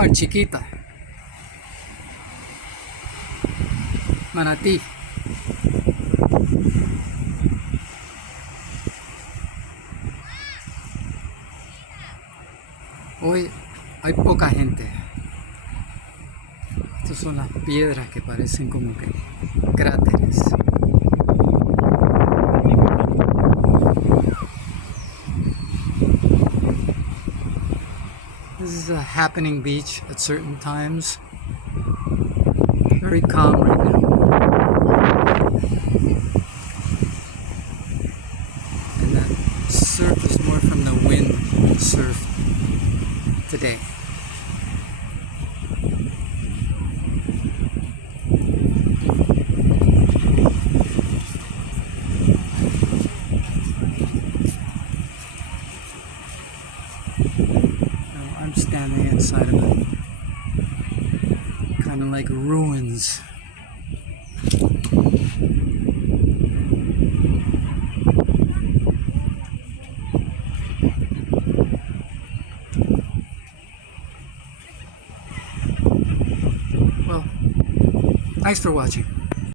Walmart Chiquita, Manatí. Hoy hay poca gente. Estas son las piedras que parecen como que cráteres. This is a happening beach at certain times. Very calm right now. And that surf is more from the wind surf today. I'm standing inside of it, kind of like ruins. Well, thanks for watching.